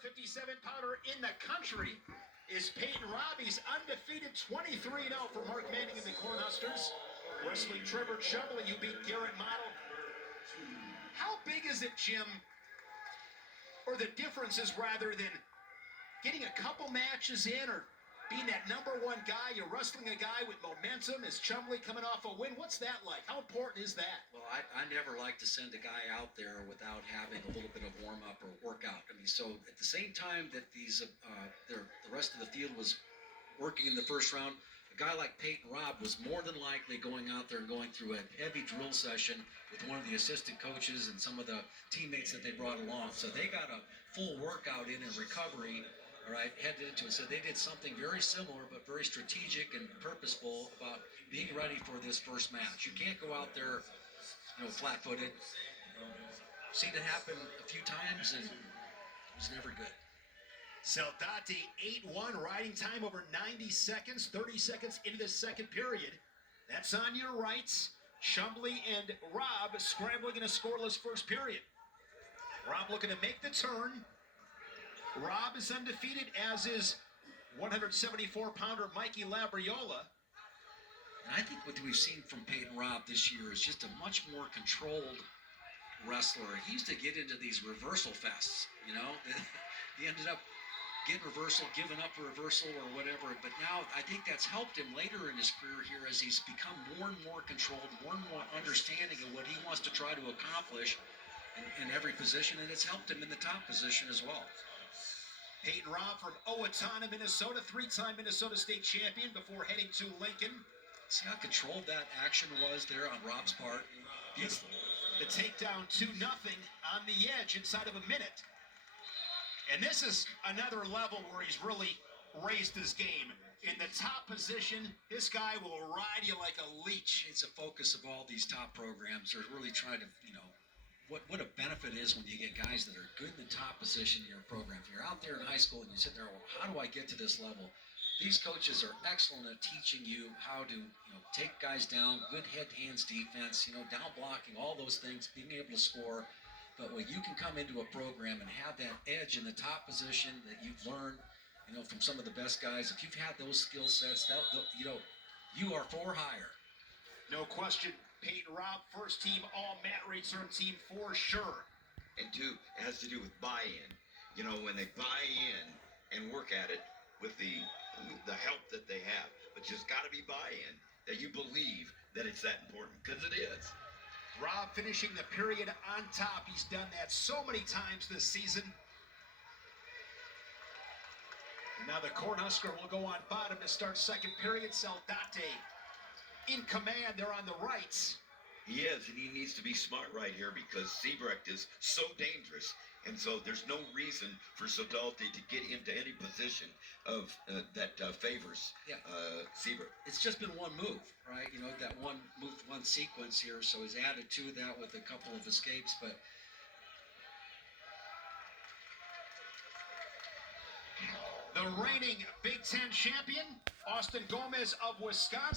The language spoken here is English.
57-pounder in the country is Peyton Robbie's undefeated 23-0 for Mark Manning and the Cornhuskers. Wrestling Trevor Chumley, who beat Garrett Model. How big is it, Jim, or the differences rather than getting a couple matches in or being that number one guy? You're wrestling a guy with momentum. Is Chumley coming off a win? What's that like? How important is that? Well, I never like to send a guy out there without having a little bit of warm-up or workout. I mean, so at the same time that the rest of the field was working in the first round, a guy like Peyton Robb was more than likely going out there and going through a heavy drill session with one of the assistant coaches and some of the teammates that they brought along. So they got a full workout in and recovery, all right, headed into it. So they did something very similar but very strategic and purposeful about being ready for this first match. You can't go out there, flat-footed. Seen it happen a few times, and it was never good. Saldate 8-1, riding time over 90 seconds, 30 seconds into the second period. That's on your rights. Chumley and Robb scrambling in a scoreless first period. Robb looking to make the turn. Robb is undefeated, as is 174-pounder Mikey Labriola. And I think what we've seen from Peyton Robb this year is just a much more controlled wrestler. He used to get into these reversal fests, He ended up getting reversal, giving up a reversal or whatever. But now I think that's helped him later in his career here as he's become more and more controlled, more and more understanding of what he wants to try to accomplish in every position. And it's helped him in the top position as well. Peyton Robb from Owatonna, Minnesota, three-time Minnesota State champion before heading to Lincoln. See how controlled that action was there on Robb's part? Beautiful. The takedown 2-0 on the edge inside of a minute. And this is another level where he's really raised his game. In the top position, this guy will ride you like a leech. It's a focus of all these top programs. They're really trying to, what a benefit is when you get guys that are good in the top position in your program. If you're out there in high school and you sit there, well, how do I get to this level? These coaches are excellent at teaching you how to, take guys down, good head-hands defense, down blocking, all those things, being able to score. But when you can come into a program and have that edge in the top position that you've learned, from some of the best guys, if you've had those skill sets, you are for hire. No question. Peyton Robb, first team all-mat return team for sure. And two, it has to do with buy-in. When they buy in and work at it with the help that they have. But there's got to be buy-in that you believe that it's that important, because it is. Robb finishing the period on top. He's done that so many times this season. And now the Cornhusker will go on bottom to start second period. Saldate in command. They're on the rights. He is, and he needs to be smart right here because Siebrecht is so dangerous. And so there's no reason for Saldate to get into any position of that favors Siebrecht. It's just been one move, right? That one move, one sequence here. So he's added to that with a couple of escapes. But the reigning Big 10 champion, Austin Gomez of Wisconsin.